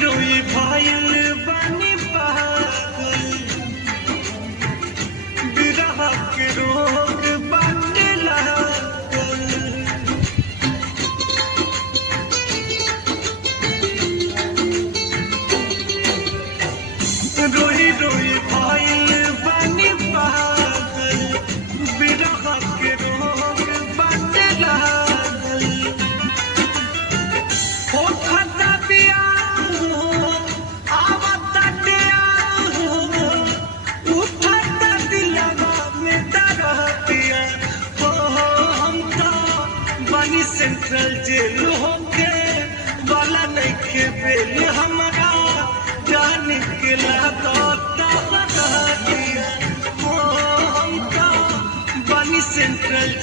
रोई भाईल बानी पागल बिरह के रोग बाटे लागल रोई रोई भाईल बानी पागल बिरह के रोग बाटे लागल हो खाता पिया सेंट्रल जेल होके वाला नहीं के बेल हमारा जान के लाता बता दिया। हमका बनी सेंट्रल